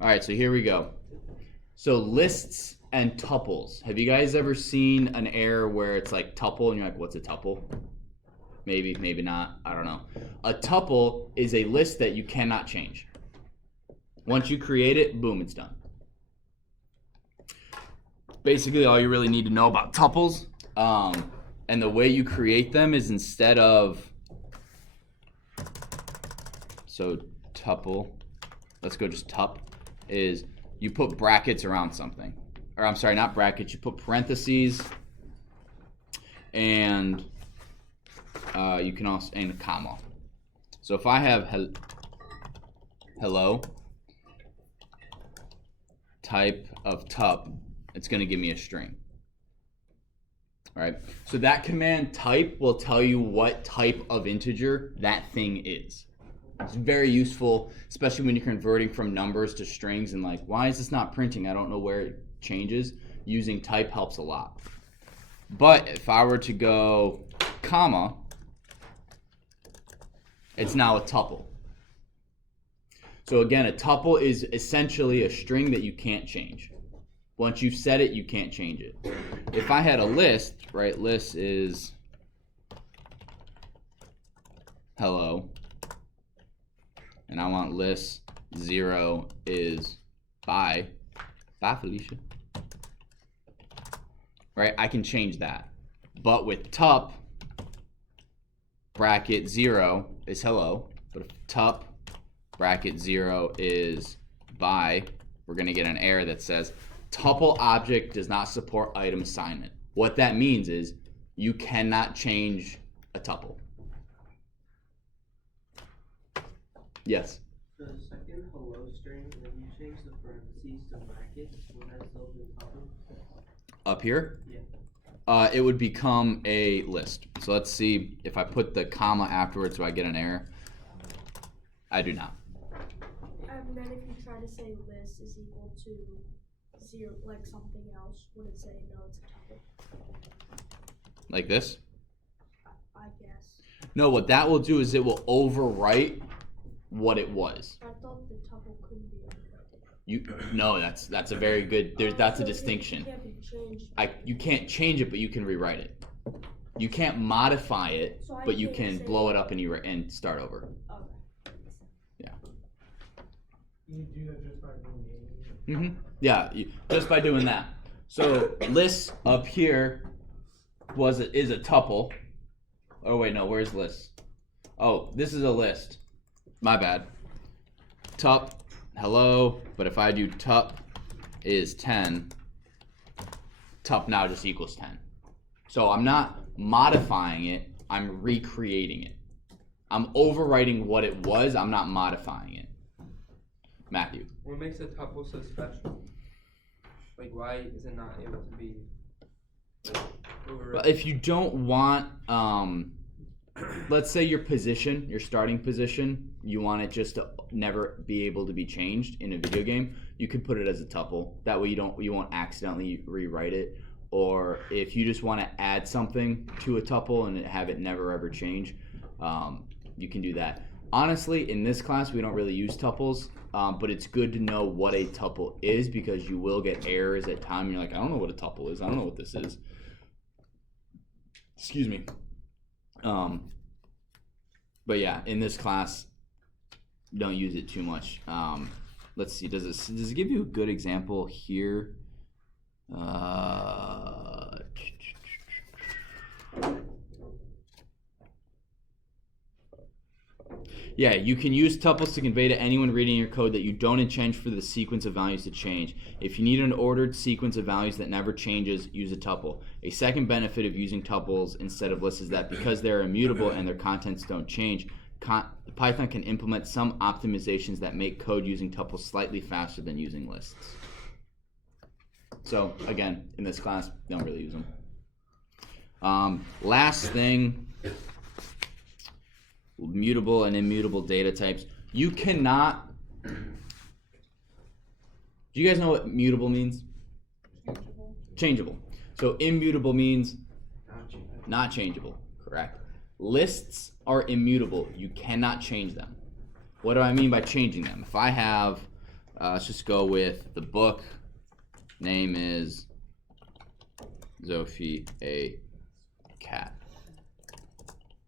All right, so here we go. So lists and tuples. Have you guys ever seen an error where it's like tuple and you're like, what's a tuple? Maybe, maybe not. I don't know. A tuple is a list that you cannot change. Once you create it, boom, it's done. Basically, all you really need to know about tuples, and the way you create them is instead of, so tuple, let's go just tup, is you put brackets around something. Or I'm sorry, not brackets, you put parentheses, and you can also, and a comma. So if I have hello, type of tup, it's going to give me a string. All right, so that command type will tell you what type of integer that thing is. It's very useful, especially when you're converting from numbers to strings and like, why is this not printing? I don't know where it changes. Using type helps a lot. But if I were to go comma, it's now a tuple. So again, a tuple is essentially a string that you can't change. Once you've set it, you can't change it. If I had a list, right, list is hello, and I want list 0 is bye Felicia. Right, I can change that. But with tup, bracket 0 is hello, but if tup bracket 0 is bye, we're going to get an error that says tuple object does not support item assignment. What that means is you cannot change a tuple. Yes? The second hello string, when you change the parentheses to brackets, will that still be a tuple? Up here? Yeah. It would become a list. So let's see if I put the comma afterwards, do I get an error? I do not. And then if you try to say list is equal to 0, like something else, would it say no, it's a tuple? Like this? I guess. No, what that will do is it will overwrite what it was. I thought the tuple couldn't be overwritten. No, that's a very good. That's a distinction. It can't be changed. You can't change it, but you can rewrite it. You can't modify it, So but you can blow it up and start over. Okay. Yeah. You do that just by renaming it. Yeah, just by doing that. So list up here is a tuple. Oh wait, no, where's list? Oh, this is a list. My bad. Tup, hello, but if I do tup is 10, tup now just equals 10. So I'm not modifying it, I'm recreating it. I'm overwriting what it was, I'm not modifying it. Matthew. What makes a tuple so special? Like, why is it not able to be overwritten? If you don't want, let's say your position, your starting position, you want it just to never be able to be changed in a video game, you could put it as a tuple. That way you won't accidentally rewrite it. Or if you just want to add something to a tuple and have it never ever change, you can do that. Honestly, in this class, we don't really use tuples, but it's good to know what a tuple is because you will get errors at time. You're like, I don't know what a tuple is. I don't know what this is. Excuse me. But yeah, in this class, don't use it too much. Let's see. Does it give you a good example here? Yeah, you can use tuples to convey to anyone reading your code that you don't intend for the sequence of values to change. If you need an ordered sequence of values that never changes, use a tuple. A second benefit of using tuples instead of lists is that because they're immutable and their contents don't change, Python can implement some optimizations that make code using tuples slightly faster than using lists. So again, in this class, don't really use them. Last thing, mutable and immutable data types. You cannot. Do you guys know what mutable means? Changeable. So immutable means not changeable, correct? Lists are immutable. You cannot change them. What do I mean by changing them? If I have let's just go with the book. Name is Sophie a cat.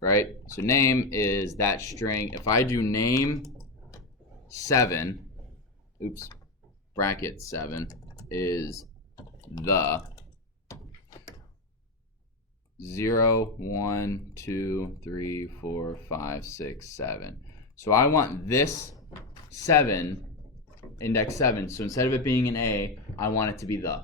Right? So name is that string. If I do name 7, oops, bracket 7 is the 0, 1, 2, 3, 4, 5, 6, 7. So I want this 7, index 7. So instead of it being an A, I want it to be the.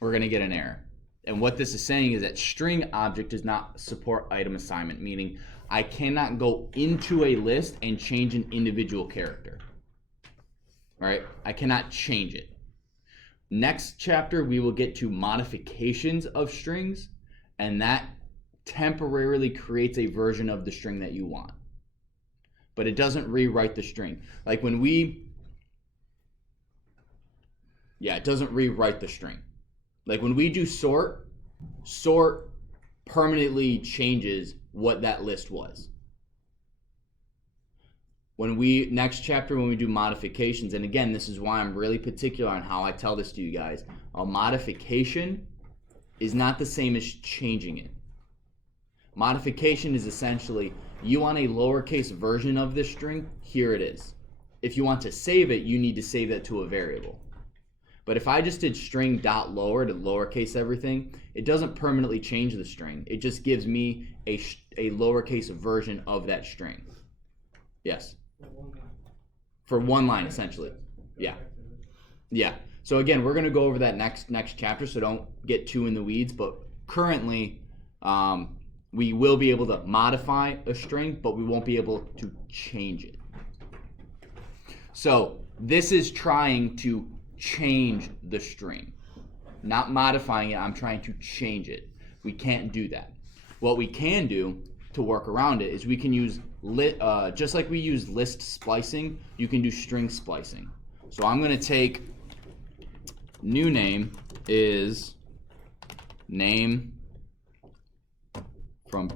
We're going to get an error. And what this is saying is that string object does not support item assignment, meaning I cannot go into a list and change an individual character. All right? I cannot change it. Next chapter, we will get to modifications of strings, and that temporarily creates a version of the string that you want. But it doesn't rewrite the string. Like when we, it doesn't rewrite the string. Like when we do sort permanently changes what that list was. When we, next chapter, when we do modifications, and again, this is why I'm really particular on how I tell this to you guys. A modification is not the same as changing it. Modification is essentially, you want a lowercase version of this string, here it is. If you want to save it, you need to save that to a variable. But if I just did string dot lower to lowercase everything, it doesn't permanently change the string. It just gives me a lowercase version of that string. Yes? For one line, essentially. Yeah. Yeah. So again, we're going to go over that next chapter, so don't get too in the weeds. But currently, we will be able to modify a string, but we won't be able to change it. So this is trying to change the string. Not modifying it, I'm trying to change it. We can't do that. What we can do to work around it is we can use, just like we use list splicing, you can do string splicing. So I'm going to take new name is name from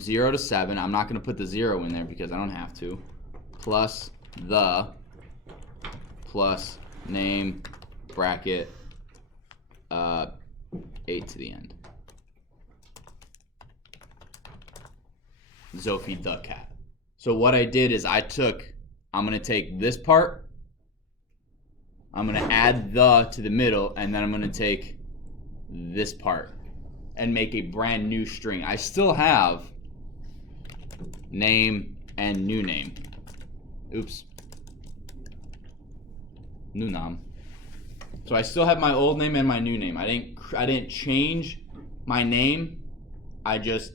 0 to 7. I'm not going to put the 0 in there because I don't have to. Plus the plus name bracket 8 to the end. Sophie the cat. So what I did is I'm going to take this part, I'm going to add the to the middle, and then I'm going to take this part and make a brand new string. I still have name and new name. Oops. New name. So I still have my old name and my new name. I didn't change my name. I just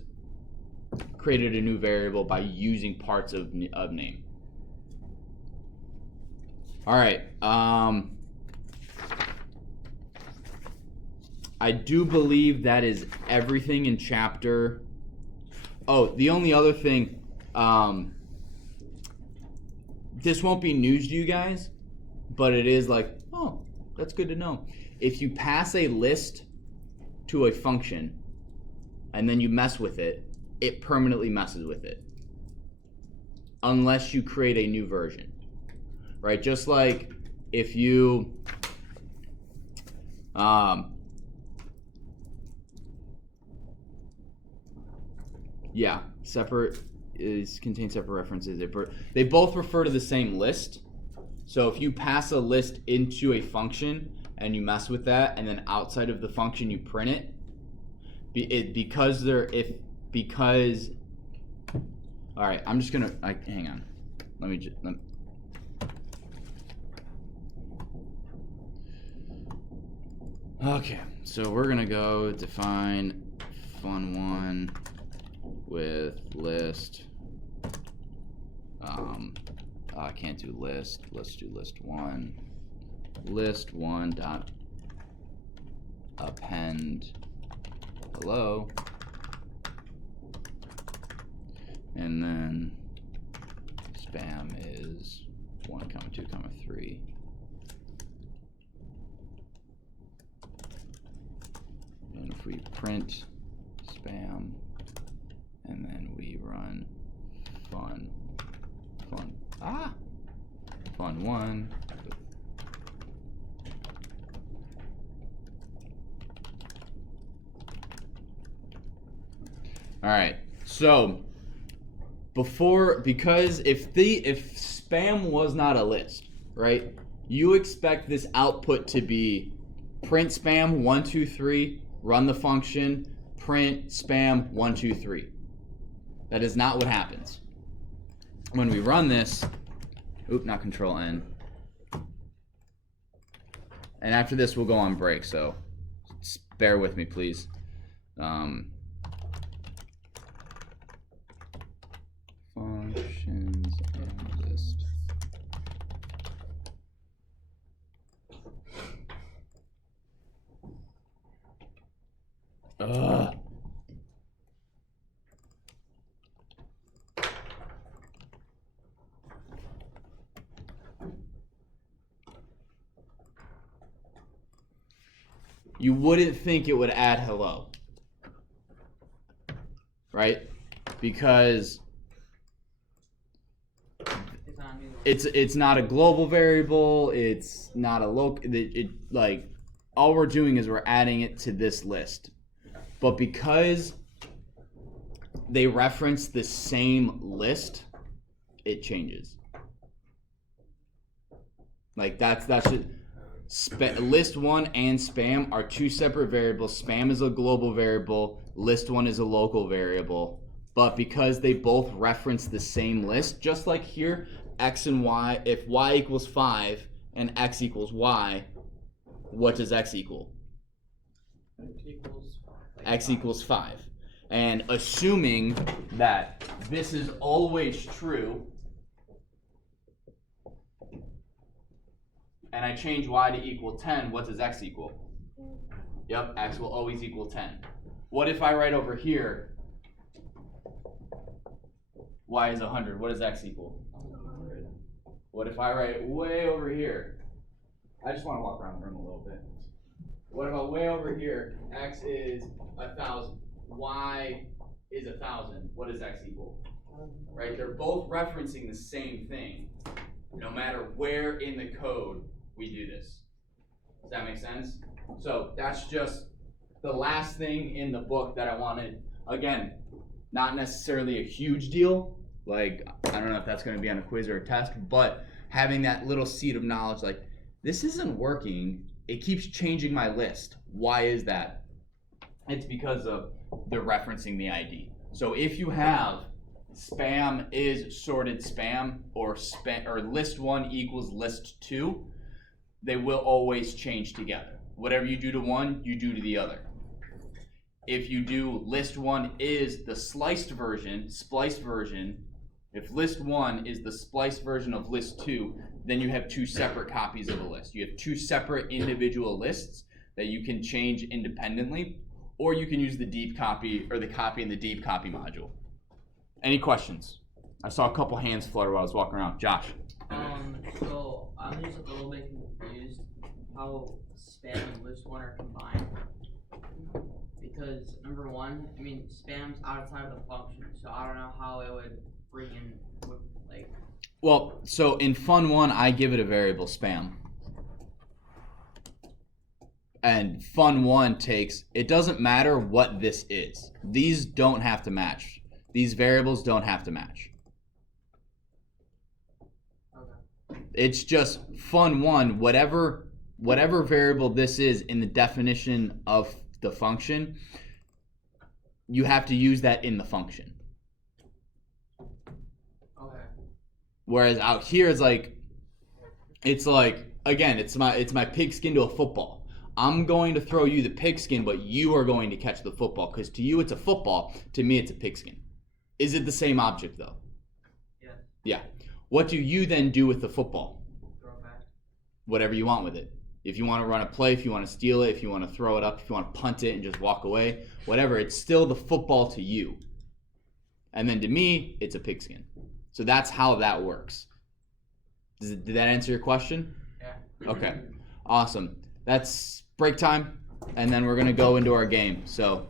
created a new variable by using parts of name. All right. I do believe that is everything in chapter. Oh, the only other thing. This won't be news to you guys, but it is like, oh, that's good to know. If you pass a list to a function and then you mess with it, it permanently messes with it. Unless you create a new version. Right? Just like if you separate contain separate references. They both refer to the same list. So if you pass a list into a function and you mess with that, and then outside of the function you print it, because all right, I'm just gonna hang on. Okay, so we're gonna go define fun1 with list. I can't do list. Let's do list1. List1 dot append hello, and then spam is 1, 2, 3. And if we print spam and then we run fun Fun one. All right. So because if spam was not a list, right? You expect this output to be print spam 1 2 3, run the function, print spam 1 2 3. That is not what happens. When we run this, not control N. And after this, we'll go on break, so just bear with me, please. Functions and list. You wouldn't think it would add hello, right? Because it's not a global variable. It's not a local. Like all we're doing is we're adding it to this list. But because they reference the same list, it changes. Like that's just list 1 and spam are two separate variables. Spam is a global variable. List 1 is a local variable. But because they both reference the same list, just like here, x and y, if y equals 5 and x equals y, what does x equal? X equals 5. And assuming that this is always true, and I change y to equal 10, what does x equal? Yep, x will always equal 10. What if I write over here, y is 100, what does x equal? 100. What if I write way over here? I just want to walk around the room a little bit. What about way over here, x is 1,000, y is 1,000, what does x equal? Right, they're both referencing the same thing, no matter where in the code we do this. Does that make sense? So that's just the last thing in the book that I wanted. Again, not necessarily a huge deal. Like, I don't know if that's going to be on a quiz or a test, but having that little seed of knowledge, like, this isn't working. It keeps changing my list. Why is that? It's because of they're referencing the ID. So if you have spam is sorted spam or list 1 equals list 2, they will always change together. Whatever you do to one, you do to the other. If you do list 1 is the spliced version, if list 1 is the spliced version of list 2, then you have two separate copies of a list. You have two separate individual lists that you can change independently, or you can use the deep copy or the copy in the deep copy module. Any questions? I saw a couple hands flutter while I was walking around. Josh. So I'm just a little bit confused how spam and list 1 are combined. Because number 1, I mean, spam's outside of the function, so I don't know how it would bring in, like. Well, so in fun 1, I give it a variable spam. And fun 1 takes, it doesn't matter what this is. These don't have to match. These variables don't have to match. Okay. It's just fun 1, whatever variable this is in the definition of the function, you have to use that in the function. Okay. Whereas out here it's like again, it's my pigskin to a football. I'm going to throw you the pigskin, but you are going to catch the football, because to you it's a football, to me it's a pigskin. Is it the same object though? Yeah. Yeah. What do you then do with the football? Throw it back. Whatever you want with it. If you want to run a play, if you want to steal it, if you want to throw it up, if you want to punt it and just walk away, whatever, it's still the football to you. And then to me, it's a pigskin. So that's how that works. Did that answer your question? Yeah. Okay. Awesome. That's break time, and then we're going to go into our game. So